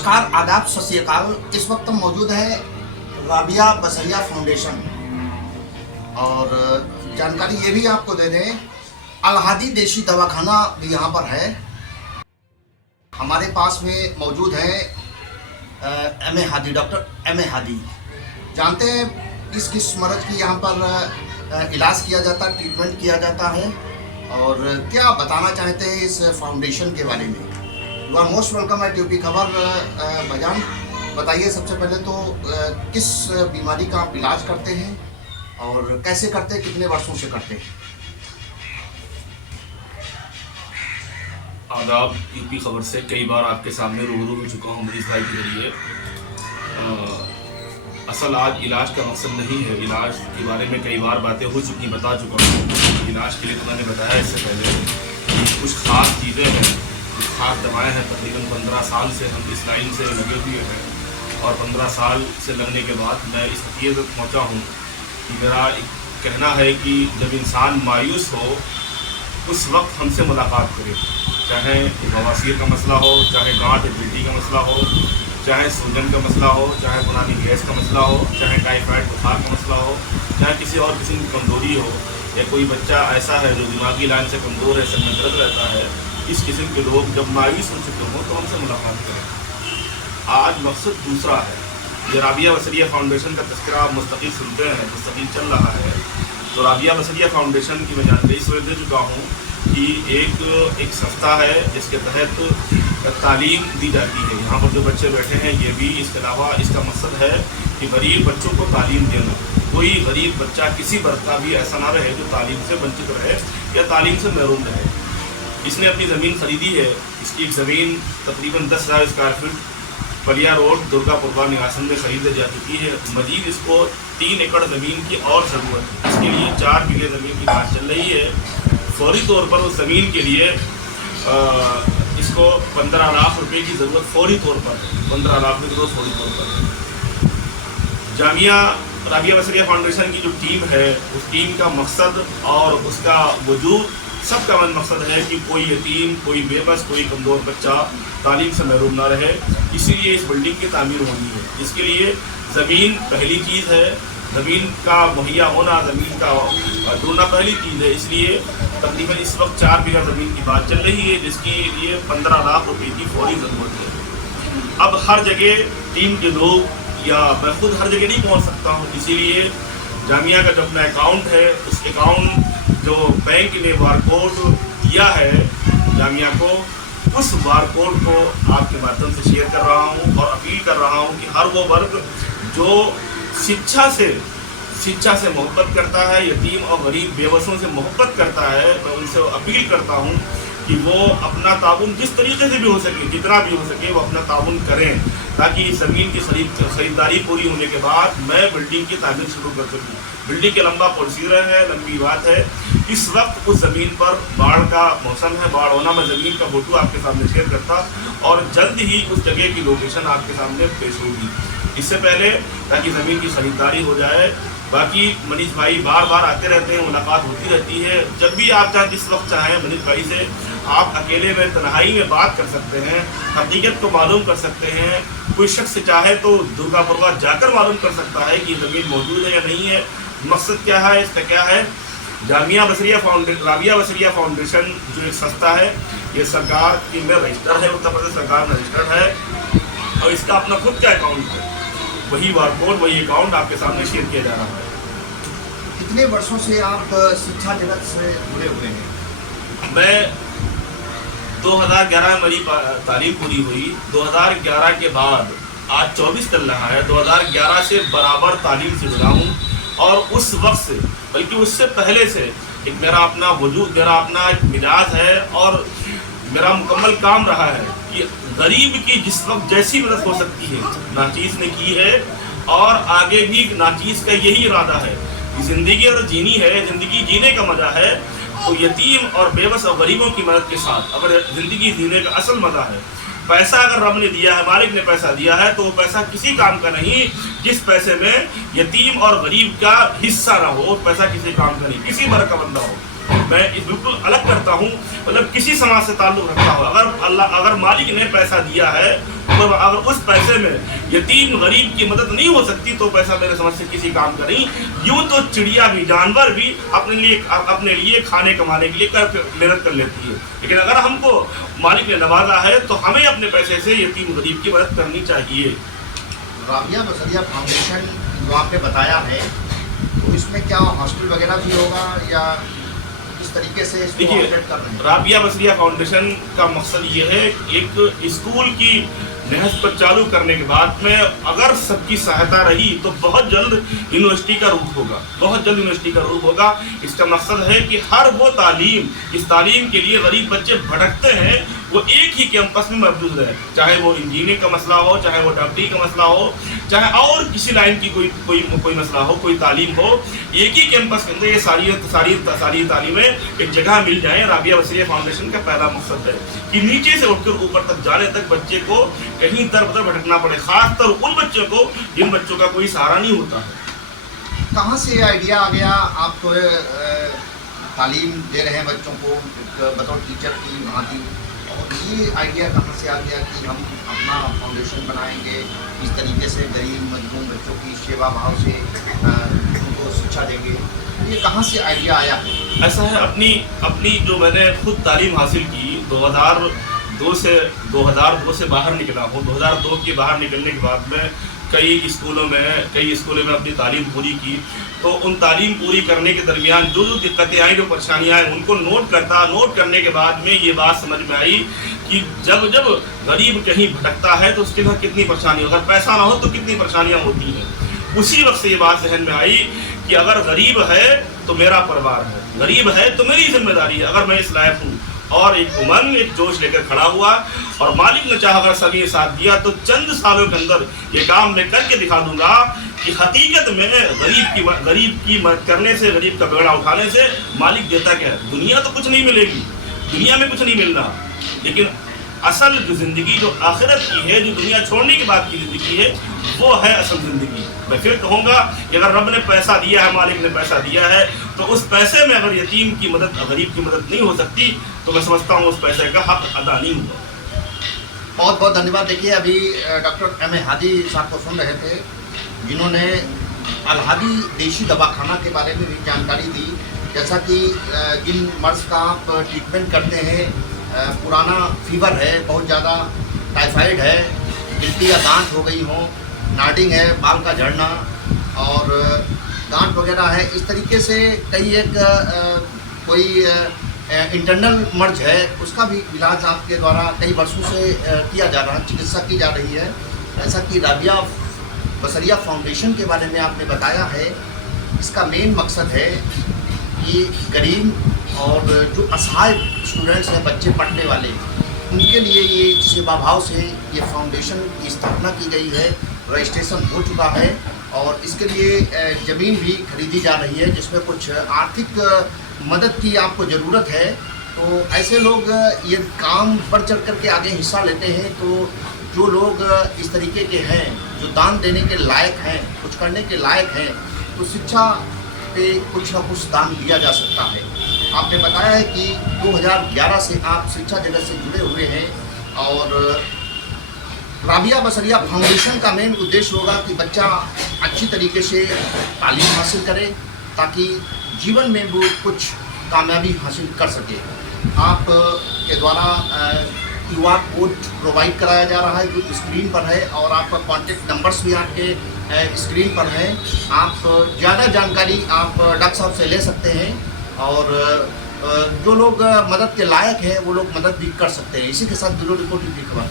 नमस्कार, आदाब, सत श्री अकाल। इस वक्त हम मौजूद हैं राबिया बसरिया फाउंडेशन और जानकारी ये भी आपको दे दें, अलहादी देशी दवाखाना भी यहाँ पर है। हमारे पास में मौजूद हैं M A Hadi, doctor M A Hadi. जानते हैं किस किस मर्ज की यहाँ पर इलाज किया जाता है, ट्रीटमेंट किया जाता है और क्या बताना चाहते हैं इस फाउंडेशन के बारे में। You are most welcome at UP खबर। भाईजान बताइए सबसे पहले तो किस बीमारी का आप इलाज करते हैं और कैसे करते हैं, कितने वर्षों से करते हैं। आदाब, यूपी खबर से कई बार आपके सामने रूबरू हो चुका हूँ मरीज भाई के जरिए। असल आज इलाज का मकसद नहीं है, इलाज के बारे में कई बार बातें हो चुकी, बता चुका हूँ। इलाज के लिए तो मैंने बताया इससे पहले कि कुछ ख़ास चीज़ें हैं, कुछ ख़ास दवाएँ हैं। तकरीबन 15 साल से हम इस लाइन से लगे हुए हैं और 15 साल से लगने के बाद मैं इस नतीजे तक पहुँचा हूँ कि मेरा कहना है कि जब इंसान मायूस हो उस वक्त हमसे मुलाकात करे, चाहे बवासीर का मसला हो, चाहे गांठ एसिडिटी का मसला हो, चाहे सूजन का मसला हो, चाहे पुरानी गैस का मसला हो, चाहे टाइफाइड बुखार का मसला हो, चाहे किसी और किस्म की कमज़ोरी हो, या कोई बच्चा ऐसा है जो दिमागी लाइन से कमज़ोर है, सर में दर्द रहता है। इस किस्म के लोग जब मायूस हो चुके हों तो हमसे मुलाकात करें। आज मकसद दूसरा है। ये राबिया बसरिया फाउंडेशन का तस्करा आप मुस्तकिल सुनते हैं, मुस्तकिल चल रहा है। तो राबिया बसरिया फाउंडेशन की मैं जानकारी इस वजह दे चुका हूँ कि एक संस्था है जिसके तहत तालीम दी जाती है। यहाँ पर जो बच्चे बैठे हैं ये भी, इसके अलावा इसका मकसद है कि गरीब बच्चों को तालीम देना। कोई गरीब बच्चा किसी वर्ग का भी ऐसा ना रहे जो तालीम से वंचित रहे या तालीम से महरूम रहे। इसने अपनी ज़मीन खरीदी है। इसकी एक ज़मीन तकरीबन 10,000 square feet Palia road दुर्गापुरवा Nivasan में खरीदी जा चुकी है। मजीद इसको 3 एकड़ ज़मीन की और ज़रूरत है। इसके लिए 4 बीघे ज़मीन की बात चल रही है। फौरी तौर पर उस ज़मीन के लिए इसको 15 लाख रुपए की ज़रूरत फौरी तौर पर है। 15 लाख की ज़रूरत फौरी तौर पर। जामिया राबिया बसरिया फाउंडेशन की जो टीम है उस टीम का मकसद और उसका वजूद, सबका मन मकसद है कि कोई यतीम, कोई बेबस, कोई कमज़ोर बच्चा तालीम से महरूम ना रहे। इसीलिए इस बिल्डिंग की तामीर होनी है। इसके लिए ज़मीन पहली चीज़ है, ज़मीन का मुहैया होना, ज़मीन का ढूंढना पहली चीज़ है। इसलिए तकरीबन इस वक्त 4 बीघा ज़मीन की बात चल रही है जिसकी लिए 15 लाख रुपए की फौरी ज़रूरत है। अब हर जगह टीम के लोग या मैं खुद हर जगह नहीं पहुंच सकता हूं, इसीलिए जामिया का जो अपना अकाउंट है उस अकाउंट जो बैंक ने बारकोड दिया है जामिया को, उस बारकोड को आपके माध्यम से शेयर कर रहा हूं और अपील कर रहा हूं कि हर वो वर्ग जो शिक्षा से मोहब्बत करता है, यतीम और गरीब बेबसों से मोहब्बत करता है, मैं उनसे अपील करता हूं कि वो अपना ताउन जिस तरीके से भी हो सके, जितना भी हो सके वो अपना ताउन करें ताकि ज़मीन की खरीदारी पूरी होने के बाद मैं बिल्डिंग की तामीर शुरू कर सकूँ। बिल्डिंग के लंबा प्रोसीजर है, लंबी बात है। इस वक्त उस ज़मीन पर बाढ़ का मौसम है, बाढ़ होना, मैं ज़मीन का फोटो आपके सामने शेयर करता और जल्द ही उस जगह की लोकेशन आपके सामने पेश होगी। इससे पहले ताकि ज़मीन की खरीदारी हो जाए। बाकी मनीष भाई बार बार आते रहते हैं, मुलाकात होती रहती है। जब भी आप चाहे, जिस वक्त चाहें मनीष भाई से आप अकेले में तन्हाई में बात कर सकते हैं, हकीकत को मालूम कर सकते हैं। कोई शख्स चाहे तो दुर्गापुरवा जाकर मालूम कर सकता है कि ज़मीन मौजूद है या नहीं है, मकसद क्या है, इसका क्या है। राबिया बसरिया फाउंडेशन जो एक संस्था है, ये सरकार की में रजिस्टर्ड है, उत्तर प्रदेश सरकार में रजिस्टर्ड है और इसका अपना खुद का अकाउंट है। वही बारकोड, वही अकाउंट आपके सामने शेयर किया जा रहा है। कितने वर्षों से आप शिक्षा जगत से जुड़े हुए हैं। मैं 2011 में मेरी तालीम पूरी हुई। 2011 के बाद आज 24 चल रहा है। 2011 से बराबर तालीम से जुड़ा हूँ और उस वक्त से, बल्कि उससे पहले से एक मेरा अपना वजूद, मेरा अपना एक मिजाज है और मेरा मुकम्मल काम रहा है कि गरीब की जिस वक्त जैसी मदद हो सकती है नाचीज़ ने की है और आगे भी नाचीज़ का यही इरादा है कि ज़िंदगी अगर जीनी है, ज़िंदगी जीने का मज़ा है तो यतीम और बेबस और गरीबों की मदद के साथ अगर ज़िंदगी जीने का असल मज़ा है। पैसा अगर रब ने दिया है, मालिक ने पैसा दिया है, तो वो पैसा किसी काम का नहीं जिस पैसे में यतीम और गरीब का हिस्सा ना हो। पैसा किसी काम का नहीं, किसी वर्ग का बंदा हो। मैं इस बिल्कुल अलग करता हूँ, मतलब किसी समाज से ताल्लुक़ रखता हो। अगर मालिक ने पैसा दिया है अगर उस पैसे में यतीम गरीब की मदद नहीं हो सकती तो पैसा मेरे समझ से किसी काम का नहीं। यूं तो चिड़िया भी, जानवर भी अपने लिए खाने कमाने के लिए मेहनत कर लेती है, लेकिन अगर हमको मालिक ने नवाजा है तो हमें अपने पैसे से यतीम गरीब की मदद करनी चाहिए। राबिया बसरिया फाउंडेशन जो आपने बताया है, तो इसमें क्या हॉस्टल वगैरह भी होगा या इस तरीके से इसको ऑपरेट कर रहे हैं? राबिया बसरिया फाउंडेशन का मकसद ये है, एक स्कूल की नहज चालू करने के बाद में अगर सबकी सहायता रही तो बहुत जल्द यूनिवर्सिटी का रूप होगा, बहुत जल्द यूनिवर्सिटी का रूप होगा। इसका मकसद है कि हर वो तालीम, इस तालीम के लिए गरीब बच्चे भटकते हैं, वो एक ही कैंपस में मौजूद रहे, चाहे वो इंजीनियरिंग का मसला हो, चाहे वो डॉक्टरी का मसला हो, चाहे और किसी लाइन की कोई मसला हो, कोई तालीम हो, एक ही कैंपस के अंदर ये सारी तालीमें एक जगह मिल जाए। राबिया बसरिया फाउंडेशन का पहला मकसद है कि नीचे से उठकर ऊपर तक जाने तक बच्चे को कहीं दर बदर भटकना पड़े, खासकर उन बच्चों को जिन बच्चों का कोई सहारा नहीं होता है। कहाँ से आइडिया आ गया आप तालीम दे रहे हैं बच्चों को बतौर टीचर की वहाँ की, और ये आइडिया कहाँ से आ गया कि हम अपना फाउंडेशन बनाएंगे, इस तरीके से गरीब मजलूम बच्चों की सेवा भाव से उनको शिक्षा देंगे, ये कहाँ से आइडिया आया है? ऐसा है, अपनी जो मैंने खुद तालीम हासिल की 2002 से बाहर निकला हूँ। 2002 के बाहर निकलने के बाद में कई स्कूलों में अपनी तालीम पूरी की, तो उन तालीम पूरी करने के दरमियान जो दिक्कतें आई, जो परेशानियाँ आई, उनको नोट करने के बाद में ये बात समझ में आई कि जब गरीब कहीं भटकता है तो उसके बाद कितनी परेशानी, अगर पैसा ना हो तो कितनी परेशानियाँ होती हैं। उसी वक्त से ये बात जहन में आई कि अगर गरीब है तो मेरा परिवार है, गरीब है तो मेरी जिम्मेदारी है, अगर मैं इस लायक हूँ। और एक उमंग, एक जोश लेकर खड़ा हुआ, और मालिक ने चाहा अगर सभी साथ दिया तो चंद सालों के अंदर ये काम मैं करके दिखा दूंगा कि हकीकत में गरीब की मदद करने से, गरीब का बेड़ा उठाने से मालिक देता क्या है? दुनिया तो कुछ नहीं मिलेगी, दुनिया में कुछ नहीं मिल रहा, लेकिन असल जो ज़िंदगी, जो आखिरत की है, जो दुनिया छोड़ने के बाद की ज़िंदगी है, वो है असल ज़िंदगी। मैं फिर कहूँगा कि अगर रब ने पैसा दिया है, मालिक ने पैसा दिया है, तो उस पैसे में अगर यतीम की मदद, गरीब की मदद नहीं हो सकती तो मैं समझता हूँ उस पैसे का हक अदा नहीं हुआ। बहुत बहुत धन्यवाद। देखिए, अभी डॉक्टर M.A. हादी साहब को सुन रहे थे, जिन्होंने अल हादी देशी दवाखाना के बारे में भी जानकारी दी। जैसा कि जिन मर्ज का आप ट्रीटमेंट करते हैं, पुराना फीवर है, बहुत ज़्यादा टाइफाइड है, गिल्टी या दांत हो गई हो, नाडिंग है, बाल का झड़ना और गांठ वगैरह है, इस तरीके से कई कोई इंटरनल मर्ज है, उसका भी इलाज आपके द्वारा कई वर्षों से किया जा रहा है, चिकित्सा की जा रही है। ऐसा कि राबिया बसरिया फाउंडेशन के बारे में आपने बताया है, इसका मेन मकसद है कि गरीब और जो असहाय स्टूडेंट्स हैं, बच्चे पढ़ने वाले, उनके लिए ये सेवा भाव से ये फाउंडेशन की स्थापना की गई है। रजिस्ट्रेशन हो चुका है और इसके लिए ज़मीन भी खरीदी जा रही है, जिसमें कुछ आर्थिक मदद की आपको ज़रूरत है। तो ऐसे लोग ये काम बढ़ चढ़ करके आगे हिस्सा लेते हैं। तो जो लोग इस तरीके के हैं, जो दान देने के लायक हैं, कुछ करने के लायक हैं, तो शिक्षा पे कुछ ना कुछ दान दिया जा सकता है। आपने बताया है कि 2011 से आप शिक्षा जगत से जुड़े हुए हैं और राबिया बसरिया फाउंडेशन का मेन उद्देश्य होगा कि बच्चा अच्छी तरीके से तालीम हासिल करे ताकि जीवन में वो कुछ कामयाबी हासिल कर सके। आप के द्वारा QR कोड प्रोवाइड कराया जा रहा है जो स्क्रीन पर है, और आपका कॉन्टेक्ट नंबर्स भी आपके स्क्रीन पर है। आप ज़्यादा जानकारी आप डॉक्टर साहब से ले सकते हैं और जो लोग मदद के लायक हैं वो लोग मदद भी कर सकते हैं। इसी के साथ ब्यूरो रिपोर्ट की खबर।